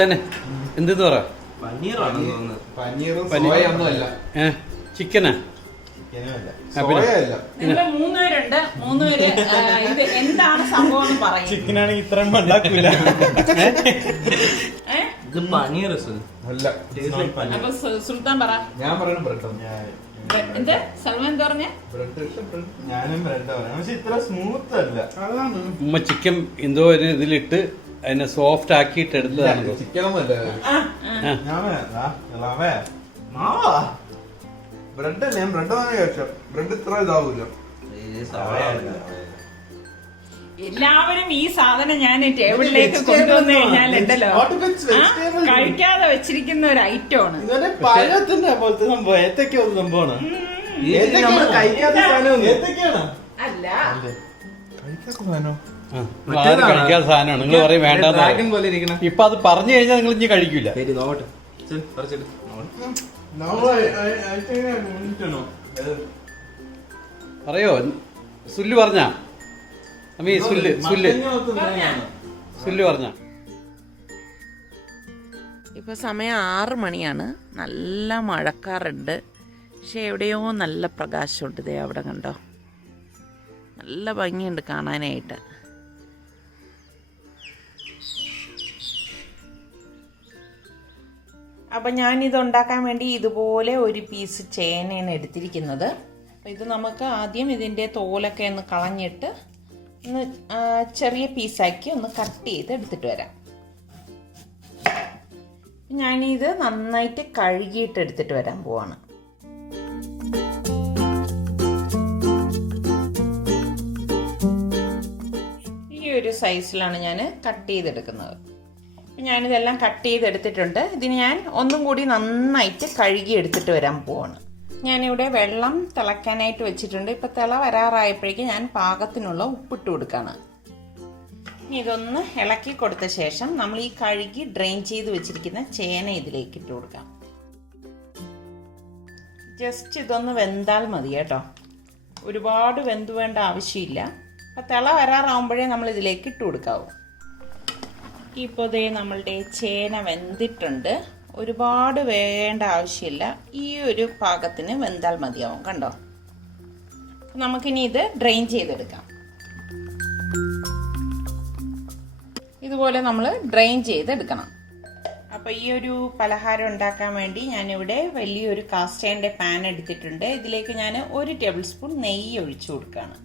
സുൽത്താനെ എന്തെന്ന് പറ? ചിക്കനാ? മൂന്നുപേര് ഇത് എന്താണ് സംഭവം എന്ന് പറയും. ചിക്കനാണെങ്കിൽ ഇത്രയും ഉണ്ടാക്കൂല. ഇത് പനീർ അപ്പൊ സുൽത്താൻ പറ. ഞാൻ പറയണ ബ്രെഡ്. എന്ത് സൽമാൻ എന്താ പറഞ്ഞ? ഞാനും ബ്രെഡ് പറയാം, പക്ഷെ ഇത്ര സ്മൂത്ത് അല്ല. ഉമ്മ ചിക്കൻ എന്തോ ഒരു ഇതിലിട്ട് അതിനെ സോഫ്റ്റ് ആക്കിയിട്ട് എടുത്തതാണ്. ചിക്കനൊന്നുമല്ല ബ്രെഡ് അല്ലേ, ഞാൻ ബ്രെഡ് തന്നെ കഴിച്ചു. ബ്രെഡ് ഇത്ര ഇതാവൂല. എല്ലാവരും ഈ സാധനം ഞാൻ ടേബിളിലേക്ക് കൊണ്ടുവന്നു കഴിഞ്ഞാലുണ്ടല്ലോ കഴിക്കാതെ വെച്ചിരിക്കുന്ന ഒരു ഐറ്റം ആണ്. പഴത്തിന്റെ പോലത്തെ സംഭവം, ഏത്തക്ക ഒരു സംഭവമാണ്. കഴിക്കാത്ത സാധനം അല്ല, കഴിക്കാത്ത സാധനമാണ്. നിങ്ങൾ പറയും വേണ്ട. ഇപ്പൊ അത് പറഞ്ഞു കഴിഞ്ഞാൽ നിങ്ങൾ ഇനി കഴിക്കൂല. പറയോ? സുല്ല് പറഞ്ഞ സുല്ല് പറഞ്ഞ. ഇപ്പോൾ സമയം 6 മണിയാണ്. നല്ല മഴക്കാറുണ്ട്, പക്ഷെ എവിടെയോ നല്ല പ്രകാശമുണ്ട്. ഇതേ അവിടെ കണ്ടോ, നല്ല ഭംഗിയുണ്ട് കാണാനായിട്ട്. അപ്പം ഞാനിത് ഉണ്ടാക്കാൻ വേണ്ടി ഇതുപോലെ ഒരു പീസ് ചേനയാണ് എടുത്തിരിക്കുന്നത്. അപ്പം ഇത് നമുക്ക് ആദ്യം ഇതിൻ്റെ തോലൊക്കെ ഒന്ന് കളഞ്ഞിട്ട് ഒന്ന് ചെറിയ പീസാക്കി ഒന്ന് കട്ട് ചെയ്ത് എടുത്തിട്ട് വരാം. ഞാനിത് നന്നായിട്ട് കഴുകിയിട്ട് എടുത്തിട്ട് വരാൻ പോവാണ്. ഈ ഒരു സൈസിലാണ് ഞാൻ കട്ട് ചെയ്തെടുക്കുന്നത്. ഞാനിതെല്ലാം കട്ട് ചെയ്തെടുത്തിട്ടുണ്ട്. ഇതിന് ഞാൻ ഒന്നും കൂടി നന്നായിട്ട് കഴുകി എടുത്തിട്ട് വരാൻ പോവാണ്. ഞാനിവിടെ വെള്ളം തിളക്കാനായിട്ട് വെച്ചിട്ടുണ്ട്. ഇപ്പം തിള വരാറായപ്പോഴേക്കും ഞാൻ പാകത്തിനുള്ള ഉപ്പിട്ട് കൊടുക്കുകയാണ്. ഇനി ഇതൊന്ന് ഇളക്കി കൊടുത്ത ശേഷം നമ്മൾ ഈ കഴുകി ഡ്രെയിൻ ചെയ്ത് വെച്ചിരിക്കുന്ന ചേന ഇതിലേക്ക് ഇട്ട് കൊടുക്കാം. ജസ്റ്റ് ഇതൊന്ന് വെന്താൽ മതി കേട്ടോ, ഒരുപാട് വെന്ത് വേണ്ട ആവശ്യമില്ല. അപ്പം തിള വരാറാകുമ്പോഴേ നമ്മൾ ഇതിലേക്ക് ഇട്ട് കൊടുക്കാവൂ. ഇപ്പോൾ ദേ നമ്മളുടെ ചേന വെന്തിട്ടുണ്ട്. ഒരുപാട് വേകേണ്ട ആവശ്യമില്ല, ഈ ഒരു പാകത്തിന് വെന്താൽ മതിയാവും. കണ്ടോ, നമുക്കിനി ഇത് ഡ്രെയിൻ ചെയ്തെടുക്കാം. ഇതുപോലെ നമ്മൾ ഡ്രെയിൻ ചെയ്തെടുക്കണം. അപ്പോൾ ഈ ഒരു പലഹാരം ഉണ്ടാക്കാൻ വേണ്ടി ഞാനിവിടെ വലിയൊരു കാസ്റ്റ് അയണിൻ്റെ പാൻ എടുത്തിട്ടുണ്ട്. ഇതിലേക്ക് ഞാൻ 1 ടേബിൾ സ്പൂൺ നെയ്യ് ഒഴിച്ചു കൊടുക്കുകയാണ്.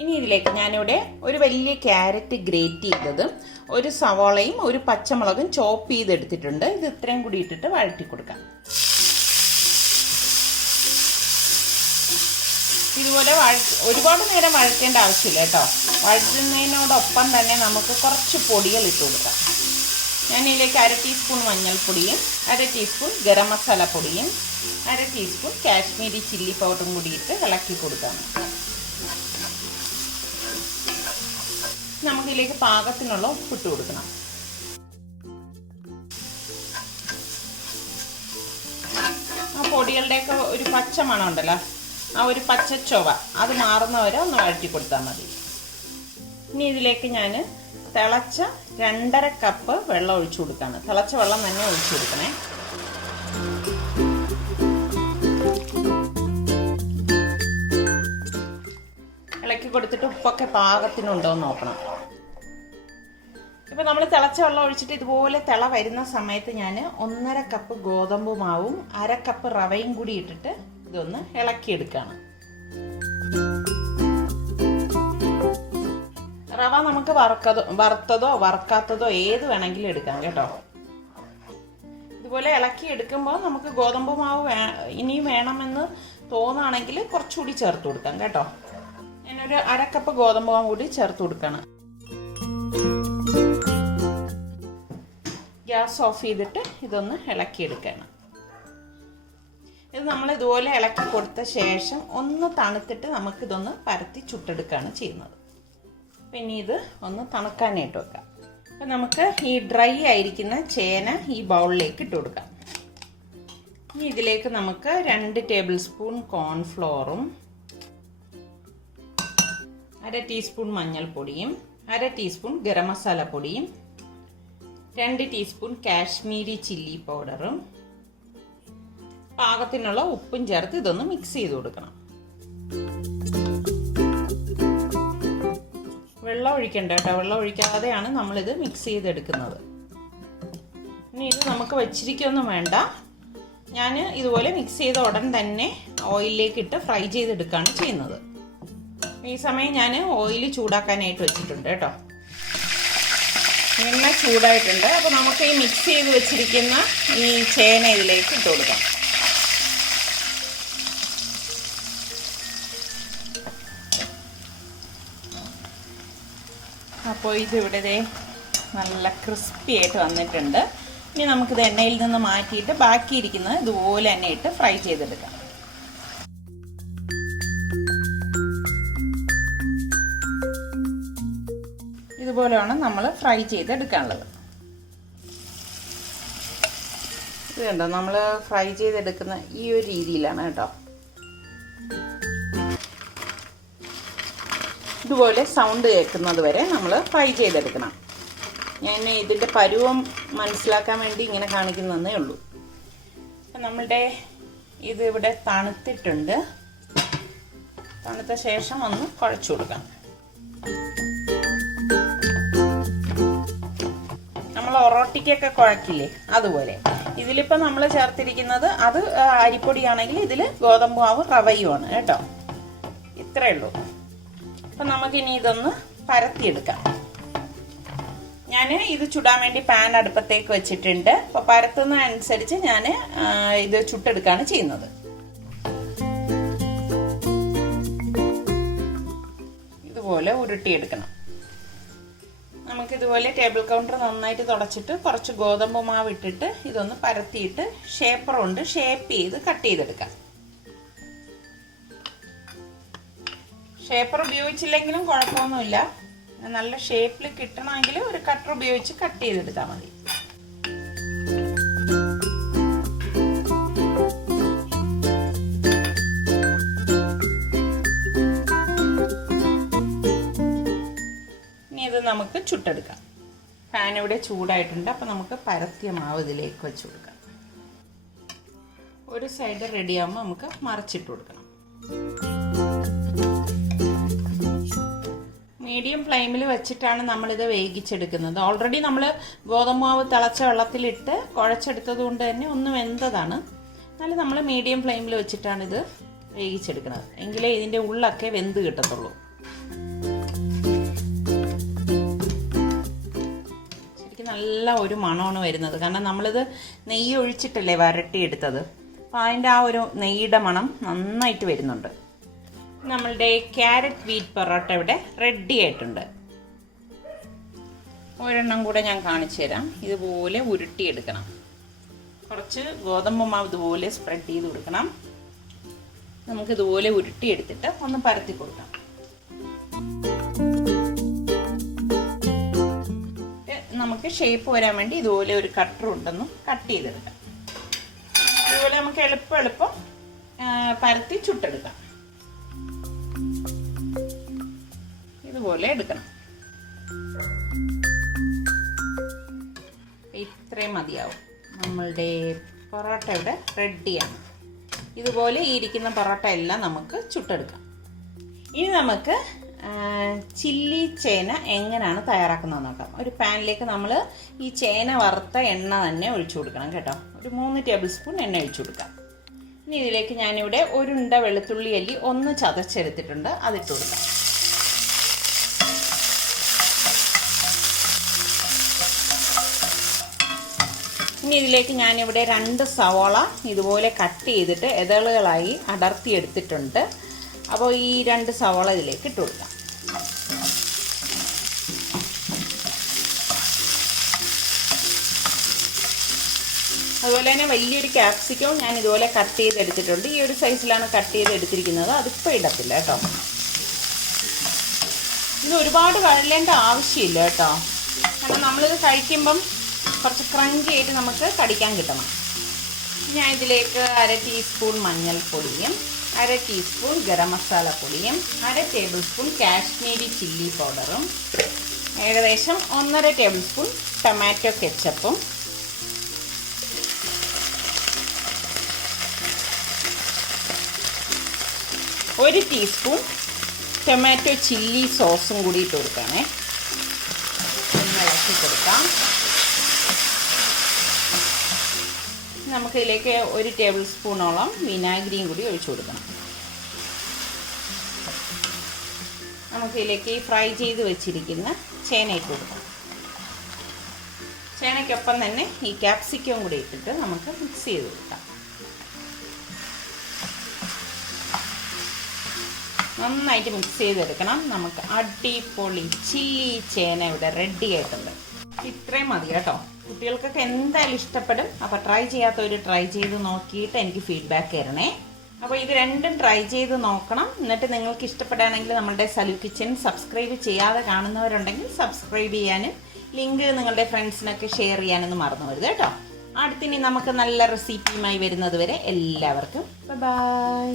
ഇനി ഇതിലേക്ക് ഞാനിവിടെ ഒരു വലിയ ക്യാരറ്റ് ഗ്രേറ്റ് ചെയ്തതും ഒരു സവാളയും ഒരു പച്ചമുളകും ചോപ്പ് ചെയ്തെടുത്തിട്ടുണ്ട്. ഇത് ഇത്രയും കൂടി ഇട്ടിട്ട് വഴറ്റി കൊടുക്കാം. ഇതുപോലെ ഒരുപാട് നേരം വഴറ്റേണ്ട ആവശ്യമില്ല കേട്ടോ. വഴറ്റുന്നതിനോടൊപ്പം തന്നെ നമുക്ക് കുറച്ച് പൊടികൾ ഇട്ട് കൊടുക്കാം. ഞാൻ ഇതിലേക്ക് 1/2 ടീസ്പൂൺ മഞ്ഞൾപ്പൊടിയും 1/2 ടീസ്പൂൺ ഗരം മസാല പൊടിയും 1/2 ടീസ്പൂൺ കാശ്മീരി ചില്ലി പൗഡറും കൂടി ഇട്ട് ഇളക്കി കൊടുക്കാം. നമുക്കിതിലേക്ക് പാകത്തിനുള്ള ഉപ്പിട്ട് കൊടുക്കണം. ആ പൊടികളുടെയൊക്കെ ഒരു പച്ച മണം ഉണ്ടല്ലോ, ആ ഒരു പച്ച ചൊവ അത് മാറുന്നവരെ ഒന്ന് വഴറ്റി കൊടുത്താൽ മതി. ഇനി ഇതിലേക്ക് ഞാൻ തിളച്ച 2.5 കപ്പ് വെള്ളം ഒഴിച്ചു കൊടുക്കുകയാണ്. തിളച്ച വെള്ളം തന്നെ ഒഴിച്ചു കൊടുക്കണേ. ഇളക്കി കൊടുത്തിട്ട് ഉപ്പൊക്കെ പാകത്തിനുണ്ടോ എന്ന് നോക്കണം. ഇപ്പം നമ്മൾ തിളച്ച വെള്ളം ഒഴിച്ചിട്ട് ഇതുപോലെ തിള വരുന്ന സമയത്ത് ഞാൻ 1.5 കപ്പ് ഗോതമ്പ് മാവും 1/2 കപ്പ് റവയും കൂടി ഇട്ടിട്ട് ഇതൊന്ന് ഇളക്കിയെടുക്കുകയാണ്. റവ നമുക്ക് വറുത്തതോ വറുക്കാത്തതോ ഏത് വേണമെങ്കിലും എടുക്കാം കേട്ടോ. ഇതുപോലെ ഇളക്കി എടുക്കുമ്പോൾ നമുക്ക് ഗോതമ്പ് മാവ് ഇനിയും വേണമെന്ന് തോന്നുകയാണെങ്കിൽ കുറച്ചുകൂടി ചേർത്ത് കൊടുക്കാം കേട്ടോ. ഞാനൊരു 1/2 കപ്പ് ഗോതമ്പ് മാവ് കൂടി ചേർത്ത് കൊടുക്കണം. ഗ്യാസ് ഓഫ് ചെയ്തിട്ട് ഇതൊന്ന് ഇളക്കിയെടുക്കണം. ഇത് നമ്മൾ ഇതുപോലെ ഇളക്കി കൊടുത്ത ശേഷം ഒന്ന് തണുത്തിട്ട് നമുക്കിതൊന്ന് പരത്തി ചുട്ടെടുക്കുകയാണ് ചെയ്യുന്നത്. പിന്നെ ഇത് ഒന്ന് തണുക്കാനായിട്ട് വെക്കാം. അപ്പം നമുക്ക് ഈ ഡ്രൈ ആയിരിക്കുന്ന ചേന ഈ ബൗളിലേക്ക് ഇട്ട് കൊടുക്കാം. ഇനി ഇതിലേക്ക് നമുക്ക് 2 ടേബിൾ സ്പൂൺ കോൺഫ്ലോറും 1/2 ടീസ്പൂൺ മഞ്ഞൾപ്പൊടിയും 1/2 ടീസ്പൂൺ ഗരം മസാല പൊടിയും 2 ടീസ്പൂൺ കാശ്മീരി ചില്ലി പൗഡറും പാകത്തിനുള്ള ഉപ്പും ചേർത്ത് ഇതൊന്ന് മിക്സ് ചെയ്ത് കൊടുക്കണം. വെള്ളം ഒഴിക്കണ്ട കേട്ടോ, വെള്ളം ഒഴിക്കാതെയാണ് നമ്മളിത് മിക്സ് ചെയ്തെടുക്കുന്നത്. ഇനി ഇത് നമുക്ക് വെച്ചിരിക്കൊന്നും വേണ്ട, ഞാൻ ഇതുപോലെ മിക്സ് ചെയ്ത ഉടൻ തന്നെ ഓയിലിലേക്ക് ഇട്ട് ഫ്രൈ ചെയ്തെടുക്കുകയാണ് ചെയ്യുന്നത്. ഈ സമയം ഞാൻ ഓയിൽ ചൂടാക്കാനായിട്ട് വെച്ചിട്ടുണ്ട് കേട്ടോ. എണ്ണ ചൂടായിട്ടുണ്ട്. അപ്പോൾ നമുക്ക് ഈ മിക്സ് ചെയ്ത് വെച്ചിരിക്കുന്ന ഈ ചേന ഇതിലേക്ക് ഇട്ട് കൊടുക്കാം. അപ്പോൾ ഇതിവിടെ നല്ല ക്രിസ്പി ആയിട്ട് വന്നിട്ടുണ്ട്. ഇനി നമുക്കിത് എണ്ണയിൽ നിന്ന് മാറ്റിയിട്ട് ബാക്കിയിരിക്കുന്നത് ഇതുപോലെ തന്നെ ഇട്ട് ഫ്രൈ ചെയ്തെടുക്കാം. ഇതുപോലെയാണ് നമ്മൾ ഫ്രൈ ചെയ്തെടുക്കാനുള്ളത്. ഇത് കണ്ടോ, നമ്മൾ ഫ്രൈ ചെയ്തെടുക്കുന്ന ഈ ഒരു രീതിയിലാണ് കേട്ടോ. ഇതുപോലെ സൗണ്ട് കേൾക്കുന്നത് വരെ നമ്മൾ ഫ്രൈ ചെയ്തെടുക്കണം. ഞാൻ ഇതിൻ്റെ പരുവം മനസ്സിലാക്കാൻ വേണ്ടി ഇങ്ങനെ കാണിക്കുന്നതേ ഉള്ളൂ. അപ്പം നമ്മളുടെ ഇത് ഇവിടെ തണുത്തിട്ടുണ്ട്. തണുത്ത ശേഷം ഒന്ന് കുഴച്ചു കൊടുക്കാം. നമ്മൾ ഒറോട്ടിക്കൊക്കെ കുഴക്കില്ലേ, അതുപോലെ. ഇതിലിപ്പോൾ നമ്മൾ ചേർത്തിരിക്കുന്നത് അത് അരിപ്പൊടിയാണെങ്കിൽ ഇതിൽ ഗോതമ്പ് മാവ് റവയുമാണ് കേട്ടോ. ഇത്രയേ ഉള്ളൂ. അപ്പം നമുക്കിനി ഇതൊന്ന് പരത്തിയെടുക്കാം. ഞാൻ ഇത് ചുടാൻ വേണ്ടി പാൻ അടുപ്പത്തേക്ക് വെച്ചിട്ടുണ്ട്. അപ്പോൾ പരത്തുന്ന അനുസരിച്ച് ഞാൻ ഇത് ചുട്ടെടുക്കുകയാണ് ചെയ്യുന്നത്. ഇതുപോലെ ഉരുട്ടിയെടുക്കണം. നമുക്കിതുപോലെ ടേബിൾ കൗണ്ടർ നന്നായിട്ട് തുടച്ചിട്ട് കുറച്ച് ഗോതമ്പ് മാവ് ഇട്ടിട്ട് ഇതൊന്ന് പരത്തിയിട്ട് ഷേപ്പർ കൊണ്ട് ഷേപ്പ് ചെയ്ത് കട്ട് ചെയ്തെടുക്കാം. ഷേപ്പർ ഉപയോഗിച്ചില്ലെങ്കിലും കുഴപ്പമൊന്നുമില്ല. നല്ല ഷേപ്പിൽ കിട്ടണമെങ്കിൽ ഒരു കട്ടർ ഉപയോഗിച്ച് കട്ട് ചെയ്തെടുത്താൽ മതി. ഇനി ഇത് നമുക്ക് ചുട്ടെടുക്കാം. പാൻ ഇവിടെ ചൂടായിട്ടുണ്ട്. അപ്പം നമുക്ക് പരത്തിയ മാവ് ഇതിലേക്ക് വെച്ച് കൊടുക്കാം. ഒരു സൈഡ് റെഡിയാകുമ്പോൾ നമുക്ക് മറിച്ചിട്ട് കൊടുക്കണം. മീഡിയം ഫ്ലെയിമിൽ വെച്ചിട്ടാണ് നമ്മളിത് വേവിച്ചെടുക്കുന്നത്. ഓൾറെഡി നമ്മൾ ഗോതമ്പ് മാവ് തിളച്ച വെള്ളത്തിലിട്ട് കുഴച്ചെടുത്തത് കൊണ്ട് തന്നെ ഒന്ന് വെന്തതാണ്. എന്നാലും നമ്മൾ മീഡിയം ഫ്ലെയിമിൽ വെച്ചിട്ടാണ് ഇത് വേവിച്ചെടുക്കുന്നത്. എങ്കിലേ ഇതിൻ്റെ ഉള്ളൊക്കെ വെന്ത് കിട്ടത്തുള്ളൂ. ശരിക്കും നല്ല ഒരു മണമാണ് വരുന്നത്. കാരണം നമ്മളിത് നെയ്യ് ഒഴിച്ചിട്ടല്ലേ വരട്ടിയെടുത്തത്. അപ്പോൾ അതിൻ്റെ ആ ഒരു നെയ്യുടെ മണം നന്നായിട്ട് വരുന്നുണ്ട്. നമ്മളുടെ ക്യാരറ്റ് വീറ്റ് പൊറോട്ട ഇവിടെ റെഡി ആയിട്ടുണ്ട്. ഒരെണ്ണം കൂടെ ഞാൻ കാണിച്ചു തരാം. ഇതുപോലെ ഉരുട്ടിയെടുക്കണം. കുറച്ച് ഗോതമ്പ് മാവ് ഇതുപോലെ സ്പ്രെഡ് ചെയ്ത് കൊടുക്കണം. നമുക്കിതുപോലെ ഉരുട്ടിയെടുത്തിട്ട് ഒന്ന് പരത്തി കൊടുക്കാം. നമുക്ക് ഷേപ്പ് വരാൻ വേണ്ടി ഇതുപോലെ ഒരു കട്ടർ ഉണ്ടെന്നും കട്ട് ചെയ്തെടുക്കാം. ഇതുപോലെ നമുക്ക് എളുപ്പം പരത്തി ചുട്ടെടുക്കാം. ഇതുപോലെ എടുക്കണം. ഇത്രയും മതിയാവും. നമ്മളുടെ പൊറോട്ട ഇവിടെ റെഡിയാണ്. ഇതുപോലെ ഈ ഇരിക്കുന്ന പൊറോട്ട എല്ലാം നമുക്ക് ചുട്ടെടുക്കാം. ഇനി നമുക്ക് ചില്ലി ചേന എങ്ങനെയാണ് തയ്യാറാക്കുന്നത് നോക്കാം. ഒരു പാനിലേക്ക് നമ്മൾ ഈ ചേന വറുത്ത എണ്ണ തന്നെ ഒഴിച്ചു കൊടുക്കണം കേട്ടോ. ഒരു 3 ടേബിൾ സ്പൂൺ എണ്ണ ഒഴിച്ചു കൊടുക്കാം. ഇനി ഇതിലേക്ക് ഞാനിവിടെ ഒരു ഉണ്ട വെളുത്തുള്ളി അല്ലി ഒന്ന് ചതച്ചെടുത്തിട്ടുണ്ട്, അതിട്ട് കൊടുക്കാം. ഇനി ഇതിലേക്ക് ഞാനിവിടെ 2 സവാള ഇതുപോലെ കട്ട് ചെയ്തിട്ട് ഇതളുകളായി അടർത്തി എടുത്തിട്ടുണ്ട്. അപ്പോൾ ഈ 2 സവാള ഇതിലേക്ക് ഇട്ട് കൊടുക്കാം. അതുപോലെ തന്നെ വലിയൊരു ക്യാപ്സിക്കവും ഞാൻ ഇതുപോലെ കട്ട് ചെയ്തെടുത്തിട്ടുണ്ട്. ഈ ഒരു സൈസിലാണ് കട്ട് ചെയ്തെടുത്തിരിക്കുന്നത്. അതിപ്പോൾ ഇടത്തില്ല കേട്ടോ. ഇത് ഒരുപാട് വഴലേണ്ട ആവശ്യമില്ല കേട്ടോ. കാരണം നമ്മളിത് കഴിക്കുമ്പം കുറച്ച് ക്രഞ്ചി ആയിട്ട് നമുക്ക് കടിക്കാൻ കിട്ടണം. ഞാൻ ഇതിലേക്ക് 1/2 ടീസ്പൂൺ മഞ്ഞൾപ്പൊടിയും 1/2 ടീസ്പൂൺ ഗരം മസാല പൊടിയും 1/2 ടേബിൾ സ്പൂൺ കാശ്മീരി ചില്ലി പൗഡറും ഏകദേശം 1/2 ടേബിൾ സ്പൂൺ ടൊമാറ്റോ കെച്ചപ്പും 1 ടീസ്പൂൺ ടൊമാറ്റോ ചില്ലി സോസും കൂടി ഇട്ട് കൊടുക്കണേ. ഒന്ന് ഇളക്കി കൊടുക്കാം. നമുക്കിതിലേക്ക് 1 ടേബിൾ സ്പൂണോളം വിനാഗിരിയും കൂടി ഒഴിച്ചു കൊടുക്കണം. നമുക്കിതിലേക്ക് ഫ്രൈ ചെയ്ത് വെച്ചിരിക്കുന്ന ചേന ഇട്ട് കൊടുക്കാം. ചേനയ്ക്കൊപ്പം തന്നെ ഈ ക്യാപ്സിക്കം കൂടി ഇട്ടിട്ട് നമുക്ക് മിക്സ് ചെയ്ത് കൊടുക്കാം. നന്നായിട്ട് മിക്സ് ചെയ്തെടുക്കണം. നമുക്ക് അടിപൊളി ചില്ലി ചേന ഇവിടെ റെഡി ആയിട്ടുണ്ട്. ഇത്രയും മതി കേട്ടോ. കുട്ടികൾക്കൊക്കെ എന്തായാലും ഇഷ്ടപ്പെടും. അപ്പോൾ ട്രൈ ചെയ്യാത്തവർ ട്രൈ ചെയ്ത് നോക്കിയിട്ട് എനിക്ക് ഫീഡ്ബാക്ക് തരണേ. അപ്പോൾ ഇത് രണ്ടും ട്രൈ ചെയ്ത് നോക്കണം. എന്നിട്ട് നിങ്ങൾക്ക് ഇഷ്ടപ്പെടുകയാണെങ്കിൽ നമ്മളുടെ സലു കിച്ചൻ സബ്സ്ക്രൈബ് ചെയ്യാതെ കാണുന്നവരുണ്ടെങ്കിൽ സബ്സ്ക്രൈബ് ചെയ്യാനും ലിങ്ക് നിങ്ങളുടെ ഫ്രണ്ട്സിനൊക്കെ ഷെയർ ചെയ്യാനൊന്നും മറന്നു വരുത് കേട്ടോ. അടുത്തിനി നമുക്ക് നല്ല റെസിപ്പിയുമായി വരുന്നത് വരെ എല്ലാവർക്കും ബൈ.